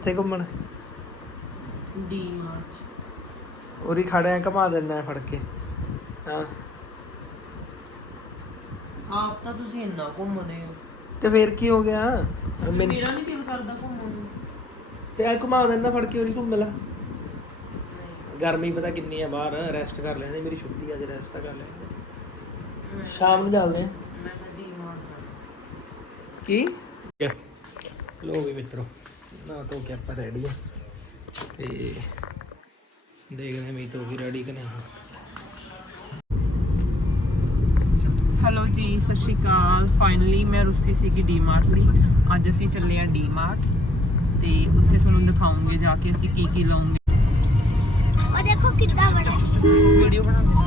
ਕਿੱਥੇ ਘੁੰਮਣ? ਡੀ ਮਾਰਚ। ਉਰੀ ਖੜੇ ਆ ਘਮਾ ਦਿੰਨਾ ਫੜ ਕੇ। ਹਾਂ। ਆਪ ਤਾਂ ਤੁਸੀਂ ਇੰਨਾ ਘੁੰਮਦੇ ਹੋ। ਤੇ ਫੇਰ ਕੀ ਹੋ ਗਿਆ? ਮੈਨੂੰ ਮੇਰਾ ਨਹੀਂ ਦਿਲ ਕਰਦਾ ਘੁੰਮਣ ਨੂੰ। ਤੇ ਆ ਘੁਮਾ ਦਿੰਨਾ ਫੜ ਕੇ ਉਰੀ ਘੁੰਮ ਲਾ। ਗਰਮੀ ਪਤਾ ਕਿੰਨੀ ਆ ਬਾਹਰ ਰੈਸਟ ਕਰ ਲੈਂਦੇ ਮੇਰੀ ਛੁੱਟੀ ਅੱਜ ਰੈਸਟ ਕਰ ਨਹੀਂ ਸ਼ਾਮ ਨੂੰ ਚੱਲਦੇ ਆ। ਮੈਂ ਤਾਂ ਡੀ ਮਾਰਚ ਕੀ? ਲੋ ਵੀ ਮਿੱਤਰੋ। ਨਾ ਧੋ ਕੇ ਆਪਾਂ ਰੈਡੀ ਆ। ਤੇ ਦੇਖਦੇ ਹਾਂ ਵੀ ਤੋਂ ਵੀ ਰੈਡੀ ਕਿ ਨਹੀਂ। ਹੈਲੋ ਜੀ ਸਤਿ ਸ਼੍ਰੀ ਅਕਾਲ। ਫਾਈਨਲੀ ਮੈਂ ਰੁੱਸੀ ਸੀਗੀ ਡੀਮਾਰਟ ਲਈ। ਅੱਜ ਅਸੀਂ ਚੱਲੇ ਆ ਡੀਮਾਰਟ ਤੇ ਉੱਥੇ ਤੁਹਾਨੂੰ ਦਿਖਾਉਂਗੇ ਜਾ ਕੇ ਅਸੀਂ ਕੀ ਕੀ ਲਾਉਂਗੇ। ਉਹ ਦੇਖੋ ਕਿੱਦਾਂ ਬੜਾ ਵੀਡੀਓ ਬਣਾਉਂਗੇ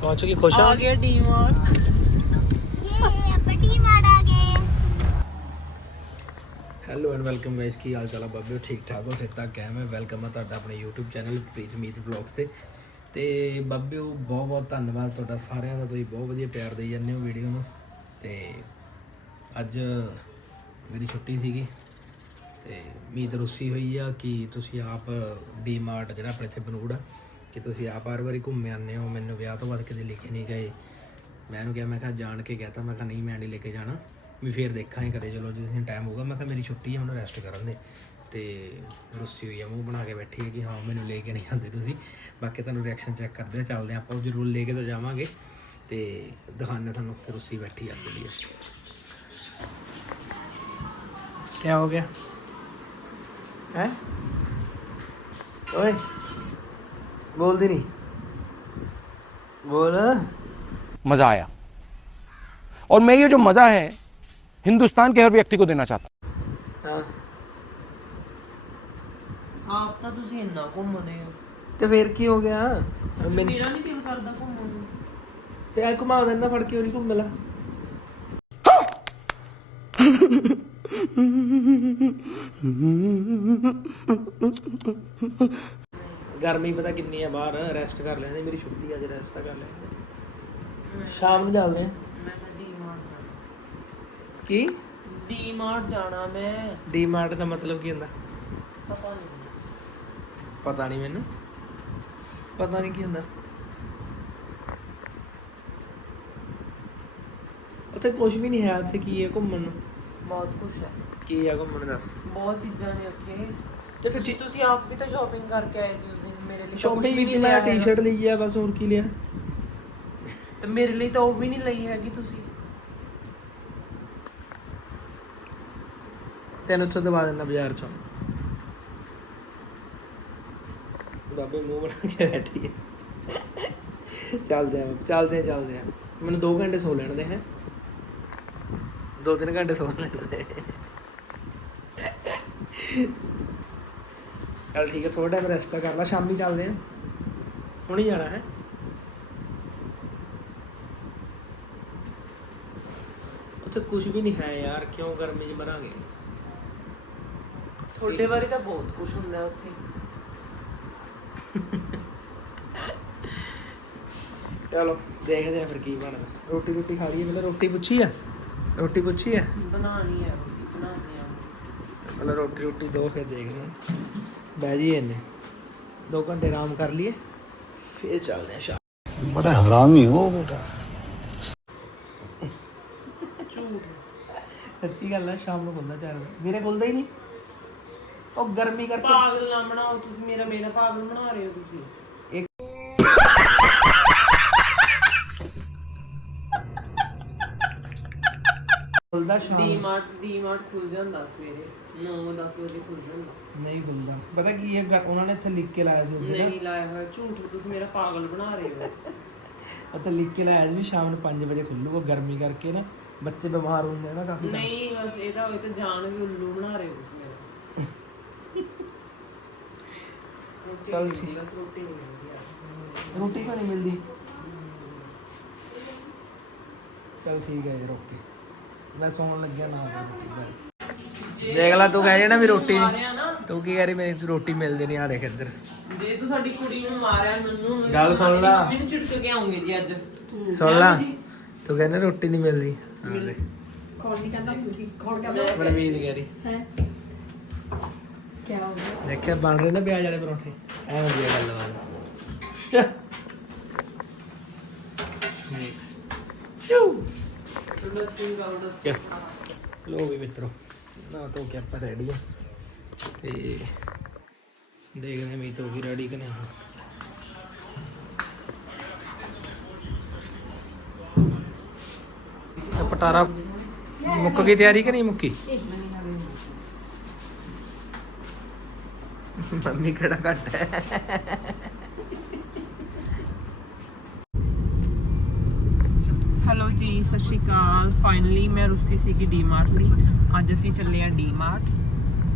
ਪਹੁੰਚ ਗਈ ਖੁਸ਼ ਆ? ਆ ਗਿਆ ਡੀਮਾਰਟ ਇਹ ਆਪਣੀ ਮਾੜਾ ਗਏ ਹੈਲੋ ਐਂਡ ਵੈਲਕਮ ਗਾਇਸ ਕੀ ਹਾਲ ਚਾਲ ਆ ਬਾਬਿਓ ਠੀਕ ਠਾਕ ਹੋ? ਸਿੱਧਾ ਕਹਿ ਮੈਂ ਵੈਲਕਮ ਆ ਤੁਹਾਡਾ ਆਪਣੇ YouTube channel Preet Meet vlogs ਤੇ। ਤੇ ਬਾਬਿਓ ਬਹੁਤ ਬਹੁਤ ਧੰਨਵਾਦ ਤੁਹਾਡਾ ਸਾਰਿਆਂ ਦਾ। ਤੁਸੀਂ ਬਹੁਤ ਵਧੀਆ ਪਿਆਰ ਦੇਈ ਜਾਂਦੇ ਹੋ ਵੀਡੀਓ ਨੂੰ। ਤੇ ਅੱਜ ਮੇਰੀ ਛੁੱਟੀ ਸੀਗੀ। ਤੇ ਮੀਤ ਰੁੱਸੀ ਹੋਈ ਆ ਕਿ ਤੁਸੀਂ ਆਪ ਡੀਮਾਰਟ ਜਿਹੜਾ ਆਪਣੇ ਇੱਥੇ ਬਨੂੜ ਆ, ਕਿ ਤੁਸੀਂ ਆਪ ਹਰ ਵਾਰੀ ਘੁੰਮੇ ਆਉਂਦੇ ਹੋ। ਮੈਨੂੰ ਵਿਆਹ ਤੋਂ ਬਾਅਦ ਕਦੇ ਲੈ ਕੇ ਨਹੀਂ ਗਏ। ਮੈਂ ਉਹਨੂੰ ਕਿਹਾ, ਮੈਂ ਕਿਹਾ ਜਾਣ ਕੇ ਕਹਤਾ। ਮੈਂ ਕਿਹਾ, ਨਹੀਂ, ਮੈਂ ਨਹੀਂ ਲੈ ਕੇ ਜਾਣਾ। ਵੀ ਫੇਰ ਦੇਖਾਂਗੇ ਕਦੇ ਚਲੋ ਜਿਸ ਦਿਨ ਟਾਈਮ ਹੋਊਗਾ ਮੈਂ ਕਿਹਾ ਮੇਰੀ ਛੁੱਟੀ ਹੈ ਹੁਣ ਰੈਸਟ ਕਰਨ ਦੇ ਤੇ ਰੁੱਸੀ ਹੋਈ ਆ ਮੂੰਹ ਬਣਾ ਕੇ ਬੈਠੀ ਹੈ ਕਿ ਹਾਂ ਮੈਨੂੰ ਲੈ ਕੇ ਨਹੀਂ ਆਉਂਦੇ ਤੁਸੀਂ ਬਾਕੀ ਤੁਹਾਨੂੰ ਰਿਐਕਸ਼ਨ ਚੈੱਕ ਕਰਦੇ ਆ ਚੱਲਦੇ ਆ ਆਪਾਂ ਉਹ ਜ਼ਰੂਰ ਲੈ ਕੇ ਤਾਂ ਜਾਵਾਂਗੇ ਤੇ ਦਿਖਾਉਂਦੇ ਤੁਹਾਨੂੰ ਕਿ ਰੁੱਸੀ ਬੈਠੀ ਆ ਕੇ ਲਈ ਕੀ ਹੋ ਗਿਆ ਹੈ ਓਏ ਬੋਲਦੀ ਨਹੀਂ ਬੋਲ मज़ा आया और मैं ये जो मज़ा है हिंदुस्तान के हर व्यक्ति को देना चाहता हूँ ਹਾਂ ਆਪ ਤਾਂ ਤੁਸੀਂ ਇੰਨਾ ਘੁੰਮਦੇ ਹੋ ਤੇ ਫੇਰ ਕੀ ਹੋ ਗਿਆ ਮੈਨੂੰ ਮੇਰਾ ਨਹੀਂ ਦਿਲ ਕਰਦਾ ਘੁੰਮਣ ਨੂੰ ਤੇ ਆ ਘੁਮਾ ਦਿੰਦਾ ਫੜ ਕੇ ਉਰੀ ਘੁੰਮ ਲਾ ਗਰਮੀ ਪਤਾ ਕਿੰਨੀ ਆ ਬਾਹਰ ਰੈਸਟ ਕਰ ਲੈਂਦੇ ਮੇਰੀ ਛੁੱਟੀ ਅੱਜ ਰੈਸਟ ਕਰ ਲੈਂਦੇ ਸ਼ਾਮ ਨੂੰ ਚੱਲਦੇ ਆ ਮੈਂ ਤਾਂ ਡੀ ਮਾਰਟ ਜਾਣਾ ਕੀ? ਡੀ ਮਾਰਟ ਜਾਣਾ ਮੈਂ। ਡੀਮਾਰਟ ਦਾ ਮਤਲਬ ਕੀ ਹੁੰਦਾ? ਪਤਾ ਨਹੀਂ ਪਤਾ ਨਹੀਂ ਮੈਨੂੰ। ਪਤਾ ਨਹੀਂ ਕੀ ਹੁੰਦਾ। ਉੱਥੇ ਕੁਝ ਵੀ ਨਹੀਂ ਹੈ ਉੱਥੇ ਕੀ ਹੈ ਘੁੰਮਣ ਨੂੰ? ਬਹੁਤ ਕੁਛ ਹੈ। ਕੀ ਹੈ ਘੁੰਮਣ ਨੂੰ ਦੱਸ। ਬਹੁਤ ਚੀਜ਼ਾਂ ਨੇ ਉੱਥੇ। ਤੇ ਫਿਰ ਤੁਸੀਂ ਤੁਸੀਂ ਆਪ ਵੀ ਤਾਂ ਸ਼ਾਪਿੰਗ ਕਰਕੇ ਆਏ ਸੀ ਉਸ ਦਿਨ ਮੇਰੇ ਲਈ ਤਾਂ ਕੁਛ ਸ਼ਾਪਿੰਗ ਵੀ ਕੀਤੀ ਨਹੀਂ ਮੈਂ ਟੀ-ਸ਼ਰਟ ਲਈ ਆ ਬਸ ਹੋਰ ਕੀ ਲਿਆ। ਤੇ ਮੇਰੇ ਲਈ ਤਾਂ ਉਹ ਵੀ ਨਹੀਂ ਲਈ ਹੈਗੀ ਤੁਸੀਂ। ਤੈਨੂੰ ਉੱਥੋਂ ਦਵਾ ਦਿੰਦਾ ਬਾਜ਼ਾਰ ਚੋਂ। ਬਾਬੇ ਮੂੰਹ ਬਣਾ ਕੇ ਬੈਠੀ ਹੈ। ਚੱਲਦੇ ਆ ਚੱਲਦੇ ਆ ਚੱਲਦੇ ਆ ਮੈਨੂੰ 2 ਘੰਟੇ ਸੋ ਲੈਣ ਦੇ ਹੈ। 2-3 ਘੰਟੇ ਸੋ ਲੈਣ ਦੇ। ਚੱਲ ਠੀਕ ਹੈ ਥੋੜਾ ਟਾਈਮ ਰੈਸਟ ਕਰ ਲਾ ਸ਼ਾਮੀ ਚੱਲਦੇ ਆ ਹੁਣੀ ਜਾਣਾ ਹੈ। ਉੱਥੇ ਕੁਝ ਵੀ ਨਹੀਂ ਹੈ ਯਾਰ ਕਿਉਂ ਗਰਮੀ 'ਚ ਮਰਾਂਗੇ? ਤੁਹਾਡੇ ਬਾਰੇ ਤਾਂ ਬਹੁਤ ਕੁਝ ਹੁੰਦਾ ਉੱਥੇ। ਚਲੋ ਦੇਖਦੇ ਆ ਫਿਰ ਕੀ ਬਣਦਾ। ਰੋਟੀ ਰੋਟੀ ਖਾ ਲਈਏ ਮਤਲਬ ਰੋਟੀ ਪੁੱਛੀ ਆ? ਰੋਟੀ ਪੁੱਛੀ ਆ? ਬਣਾਣੀ ਹੈ ਰੋਟੀ ਬਣਾਉਣੀ ਆ। ਮਤਲਬ ਰੋਟੀ ਰੋਟੀ ਦੋ ਫਿਰ ਦੇਖਦੇ ਆ ਬਹਿ ਜੀ ਇਹਨੇ 2 ਘੰਟੇ ਆਰਾਮ ਕਰ ਲਈਏ ਫਿਰ ਚੱਲਦੇ ਆ ਸ਼ਾਮ। ਬੜਾ ਹਰਾਮੀ ਹੋ ਬੇਟਾ। ਝੂਠ। ਸੱਚੀ ਗੱਲ ਆ ਸ਼ਾਮ ਨੂੰ ਖੁੱਲਦਾ 4 ਵਜੇ ਮੇਰੇ ਖੁੱਲਦਾ ਹੀ ਨਹੀਂ। ਉਹ ਗਰਮੀ ਕਰਕੇ ਪਾਗਲ ਨਾ ਬਣਾਓ ਤੁਸੀਂ ਮੇਰਾ ਮੇਰਾ ਪਾਗਲ ਬਣਾ ਰਹੇ ਹੋ ਤੁਸੀਂ। ਖੁੱਲਦਾ ਸ਼ਾਮ। ਡੀ ਨੂੰ। ਮਾਰਟ ਡੀ ਮਾਰਟ ਖੁੱਲ ਜਾਂਦਾ ਸਵੇਰੇ 9-10 ਵਜੇ ਖੁੱਲ ਜਾਂਦਾ। ਨਹੀਂ ਖੁੱਲਦਾ। ਪਤਾ ਕੀ ਹੈ ਗਰ- ਉਹਨਾਂ ਨੇ ਇੱਥੇ ਲਿਖ ਕੇ ਲਾਇਆ ਸੀ ਉੱਥੇ ਨਾ। ਨਹੀਂ ਲਾਇਆ ਹੋਇਆ ਝੂਠ ਤੁਸੀਂ ਮੇਰਾ ਪਾਗਲ ਬਣਾ ਰਹੇ ਹੋ। ਉੱਥੇ ਲਿਖ ਕੇ ਲਾਇਆ ਸੀ ਵੀ ਸ਼ਾਮ ਨੂੰ 5 ਵਜੇ ਖੁੱਲੂਗਾ ਗਰਮੀ ਕਰਕੇ ਨਾ ਬੱਚੇ ਬਿਮਾਰ ਹੁੰਦੇ ਆ ਨਾ ਕਾਫੀ। ਨਹੀਂ ਬਸ ਇਹ ਤਾਂ ਇਹ ਤਾਂ ਜਾਣ ਵੀ ਉੱਲੂ ਬਣਾ ਰਹੇ ਹੋ ਤੁਸੀਂ ਮੇਰਾ ਰੋਟੀ ਚੱਲ ਠੀਕ। ਰੋਟੀ ਨਹੀਂ ਮਿਲਦੀ ਯਾਰ। ਰੋਟੀ ਕਿਉਂ ਨਹੀਂ ਮਿਲਦੀ? ਚਲ ਠੀਕ ਹੈ ਯਾਰ ਓਕੇ। ਮੈਂ ਸੌਣ ਲੱਗਿਆ ਨਾ ਰੋਟੀ ਬਾਏ। ਦੇਖ ਲੈ ਤੂੰ ਕਹਿ ਰਹੀ ਨਾ ਵੀ ਰੋਟੀ ਮਾਰਿਆ ਨਾ। ਤੂੰ ਕੀ ਕਹਿ ਰਹੀ ਮੇਰੀ ਤੂੰ ਰੋਟੀ ਮਿਲਦੀ ਨਹੀਂ ਆ ਦੇਖ ਇੱਧਰ ਜੇ ਤੂੰ ਸਾਡੀ ਕੁੜੀ ਨੂੰ ਮਾਰਿਆ ਮੈਨੂੰ ਗੱਲ ਸੁਣ ਲਾ। ਮੈਨੂੰ ਝਿੜਕ ਕੇ ਆਉਂਗੇ ਜੀ ਅੱਜ। ਸੁਣ ਲਾ। ਤੂੰ ਕਹਿੰਦਾ ਰੋਟੀ ਨਹੀਂ ਮਿਲਦੀ। ਹਾਂ ਲੈ ਕੌਣ ਨਹੀਂ ਕਹਿੰਦਾ? ਕੌਣ ਕਹਿੰਦਾ? ਮਨਮੀਤ ਕਹਿ ਰਹੀ। ਹੈ? ਕੀ ਹੋ ਗਿਆ? ਦੇਖਿਆ ਬਣ ਰਹੇ ਨਾ ਪਿਆਜ਼ ਵਾਲੇ ਪਰੌਂਠੇ। ਐ ਹੁੰਦੀ ਆ ਗੱਲਬਾਤ ਲੋ ਵੀ ਮਿੱਤਰੋ ਨਾ ਤੋਂ ਕਿ ਆਪਾਂ ਰੈਡੀ ਆ। ਤੇ ਦੇਖਦੇ ਹਾਂ ਮੀਤ ਹੋ ਗਈ ਰੈਡੀ ਕਿ ਨਹੀਂ ਤਾਂ ਪਟਾਰਾ ਮੁੱਕ ਗਈ ਤਿਆਰੀ ਕਿ ਨਹੀਂ ਮੁੱਕੀ? ਮੰਮੀ ਕਿਹੜਾ ਘੱਟ ਹੈ? ਹੈਲੋ ਜੀ ਸਤਿ ਸ਼੍ਰੀ ਅਕਾਲ। ਫਾਈਨਲੀ ਮੈਂ ਰੁੱਸੀ ਸੀਗੀ ਡੀਮਾਰਟ ਲਈ। ਅੱਜ ਅਸੀਂ ਚੱਲੇ ਆ ਡੀਮਾਰਟ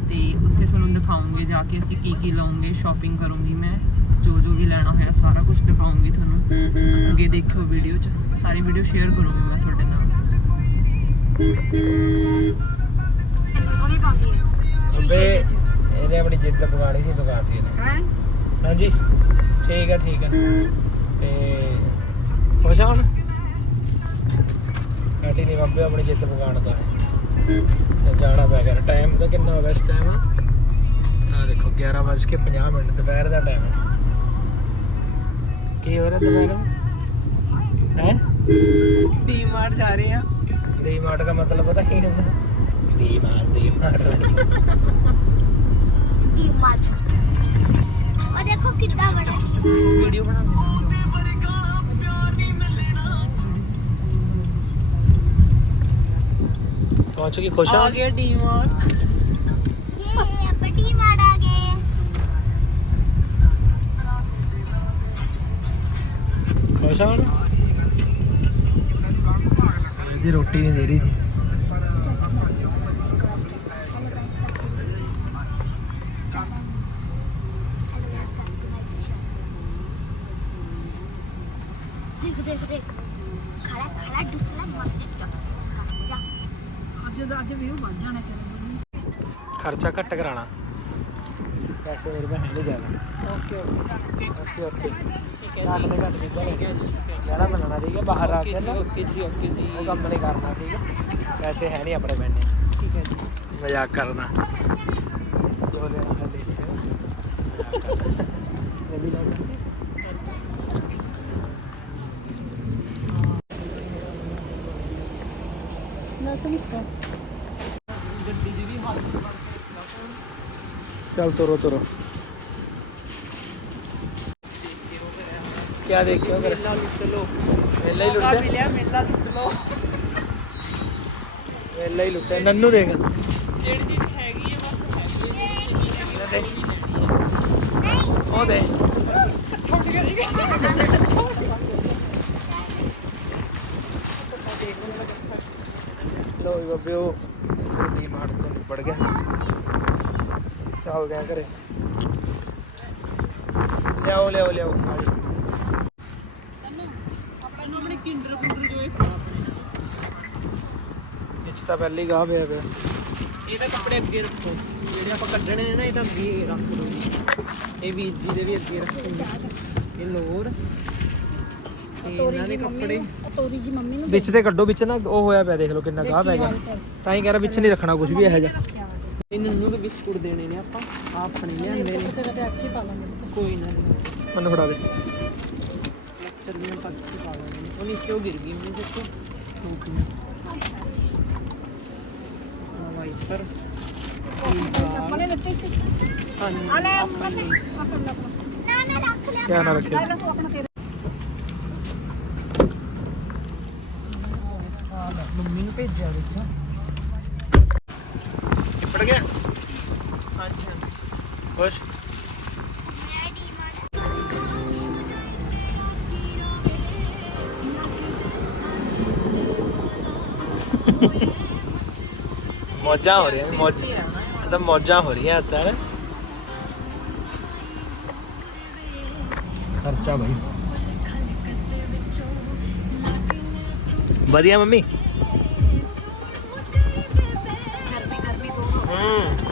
ਤੇ ਉੱਥੇ ਤੁਹਾਨੂੰ ਦਿਖਾਉਂਗੇ ਜਾ ਕੇ ਅਸੀਂ ਕੀ ਕੀ ਲਵਾਂਗੇ ਸ਼ਾਪਿੰਗ ਕਰੂੰਗੀ ਮੈਂ। ਜੋ ਜੋ ਵੀ ਲੈਣਾ ਹੋਇਆ ਸਾਰਾ ਕੁਝ ਦਿਖਾਉਂਗੀ ਤੁਹਾਨੂੰ। ਅੱਗੇ ਦੇਖਿਓ ਵੀਡੀਓ 'ਚ। ਸਾਰੀ ਵੀਡੀਓ ਸ਼ੇਅਰ ਕਰੂੰਗੀ ਮੈਂ ਤੁਹਾਡੇ ਨਾਲ। ਸੋਹਣੀ ਪਾਉਂਦੀ ਹੈ। ਬੇ ਇਹਨੇ ਆਪਣੀ ਜਿੱਦ ਪਗਾਣੀ ਸੀ ਪਗਾਤੀ ਇਹਨੇ। ਹੈ? ਹਾਂਜੀ। ਠੀਕ ਹੈ ਠੀਕ ਹੈ। ਤੇ ਖੁਸ਼ ਆ ਹੁਣ? ਨਹੀਂ ਬਾਬੇ ਆਪਣੀ ਜਿੱਦ ਪਗਾਣ ਦਾ। ਹੈ ਤੇ ਜਾਣਾ ਪੈ ਗਿਆ। ਟਾਈਮ ਦਾ ਕਿੰਨਾ ਹੋ ਗਿਆ ਇਸ ਟਾਈਮ ਆ ਦੇਖੋ 11 ਵੱਜ ਕੇ 50 ਮਿੰਟ। ਦੁਪਹਿਰ ਦਾ ਟਾਈਮ ਹੈ। ਕੀ ਹੋ ਰਿਹਾ ਦੁਪਹਿਰ? ਹੈ? ਡੀਮਾਰਟ ਜਾ ਰਹੇ ਆ। ਡੀਮਾਰਟ ਦਾ ਮਤਲਬ ਪਤਾ ਕੀ ਹੁੰਦਾ ਡੀਮਾਰਟ ਡੀਮਾਰਟ ਦੀ ਮੱਤ ਉਹ ਦੇਖੋ ਕਿੱਦਾਂ ਬੜਾ ਵੀਡੀਓ ਬਣਾ ਪਹੁੰਚ ਗਈ ਖੁਸ਼ ਆ ਆ ਗਿਆ ਡੀਮਾਰਟ ਇਹ ਆਪਾਂ ਡੀਮਾਰਟ ਆ ਗਏ ਖੁਸ਼ ਜਾ ਜਾ ਅੱਜ ਦਾ ਅੱਜ ਵੀਊ ਵੱਧ ਜਾਣਾ ਤੇਰੇ ਖਰਚਾ ਘੱਟ ਕਰਾਣਾ ਪੈਸੇ ਮੇਰੇ ਕੋਲ ਹੈ ਨਹੀਂ ਜ਼ਿਆਦਾ। ਓਕੇ ਓਕੇ ਘੱਟ ਦੇ ਘੱਟ ਕਿੱਦਾਂ ਜਿਹੜਾ ਬਣਾਉਣਾ ਠੀਕ ਹੈ ਬਾਹਰ ਆ ਕੇ ਨਾ ਓਕੇ ਜੀ ਓਕੇ ਜੀ। ਉਹ ਕੰਮ ਨਹੀਂ ਕਰਨਾ ਠੀਕ ਹੈ। ਪੈਸੇ ਹੈ ਨਹੀਂ ਆਪਣੇ ਪੈਣੇ। ਠੀਕ ਹੈ ਜੀ। ਮਜ਼ਾਕ ਕਰਨਾ। ਜੋ ਲੈਣਾ ਹੈ। ਲੈ ਲਿਓ ਹੱਥ ਚੱਲ ਤੁਰੋ ਤੁਰੋ। ਕੀ ਦੇਖਿਓ ਫਿਰ? ਮੇਲਾ ਲੁੱਟ ਲੋ ਮੇਲਾ ਹੀ ਲੁੱਟਿਆ? ਮਿਲਿਆ ਮੇਲਾ ਲੁੱਟ ਲੋ ਮੇਲਾ ਹੀ ਲੁੱਟਿਆ। ਨੰਨੂ ਦੇਖ। ਜਿਹੜੀ ਚੀਜ਼ ਹੈਗੀ ਹੈ ਬਸ ਹੈਗੀ ਉਹ ਦੇ ਛੁੱਟ ਗਈ ਲੋ ਬਾਬੇ, ਉਹ ਡੀ ਮਾਰਟ ਤੋਂ ਨਿਬੜ ਗਿਆ। ਚੱਲਦੇ ਆ ਘਰੇ। ਲਿਆਓ ਲਿਆਓ ਲਿਆਓ। ਖਾ ਕਿੰਡਰ ਕੁੰਡਰ ਜੋ ਇਹ ਵਿੱਚ ਤਾਂ ਪਹਿਲੀ ਗਾਹ ਪਿਆ ਪਿਆ। ਇਹਦੇ ਕੱਪੜੇ ਅੱਗੇ ਰੱਖੋ। ਜਿਹੜੇ ਆਪਾਂ ਕੱਢਣੇ ਨੇ ਨਾ, ਇਹ ਤਾਂ ਅੱਗੇ ਰੱਖ ਲਓ। ਇਹ ਵੀਰ ਜੀ ਦੇ ਵੀ ਅੱਗੇ ਰੱਖੋ। ਇਹ ਲੋਰ। ਤੇ ਇਹਨਾਂ ਦੇ ਕੱਪੜੇ। ਤੋਰੀ ਜੀ ਮੰਮੀ ਨੂੰ ਵਿੱਚ ਤੇ ਕੱਢੋ ਵਿੱਚ ਨਾ ਉਹ ਹੋਇਆ ਪਿਆ ਦੇਖ ਲਓ ਕਿੰਨਾ ਗਾਹ ਪੈ ਗਿਆ। ਤਾਂ ਹੀ ਕਹਿ ਰਿਹਾ ਵਿੱਚ ਨਹੀਂ ਰੱਖਣਾ ਕੁਝ ਵੀ ਇਹੋ ਜਿਹਾ। ਇਹਨਾਂ ਨੂੰ ਵੀ ਬਿਸਕੁਟ ਦੇਣੇ ਨੇ ਆਪਾਂ ਆਹ ਆਪਣੇ ਲਿਆਂਦੇ ਨੇ। ਲਾਂਗੇ। ਕੋਈ ਨਾ ਮੈਨੂੰ ਫੜਾ ਦੇ। ਲੈਕਚਰ ਦੀਆਂ ਪਰਸ ਚ ਪਾ ਲੈਣੇ ਨੇ ਉਹ ਨੀਚੇ ਉਹ ਗਿਰ ਗਈ ਮੈਨੂੰ ਦੇਖੋ। ਆ ਵਾਈਪਰ। ਆਪਣੇ ਲੱਤੇ ਸੀ। ਹਾਂਜੀ। ਆਪਾਂ ਨੇ ਨਾ ਮੈਂ ਰੱਖ ਲਿਆ ਕਿਆ ਨਾ ਰੱਖਿਓ ਤੂੰ ਆਪਣਾ ਤੇਰੇ ਮੰਮੀ ਨੂੰ ਭੇਜਿਆ ਦੇਖੋ ਨਿਬੜ ਗਿਆ? ਹਾਂਜੀ ਹਾਂਜੀ ਖੁਸ਼? ਮੌਜਾਂ ਹੋ ਰਹੀਆਂ ਮੌਜ ਤਾਂ ਮੌਜਾਂ ਹੋ ਰਹੀਆਂ ਇੱਧਰ ਖਰਚਾ ਭਾਈ ਵਧੀਆ ਮੰਮੀ? Hum.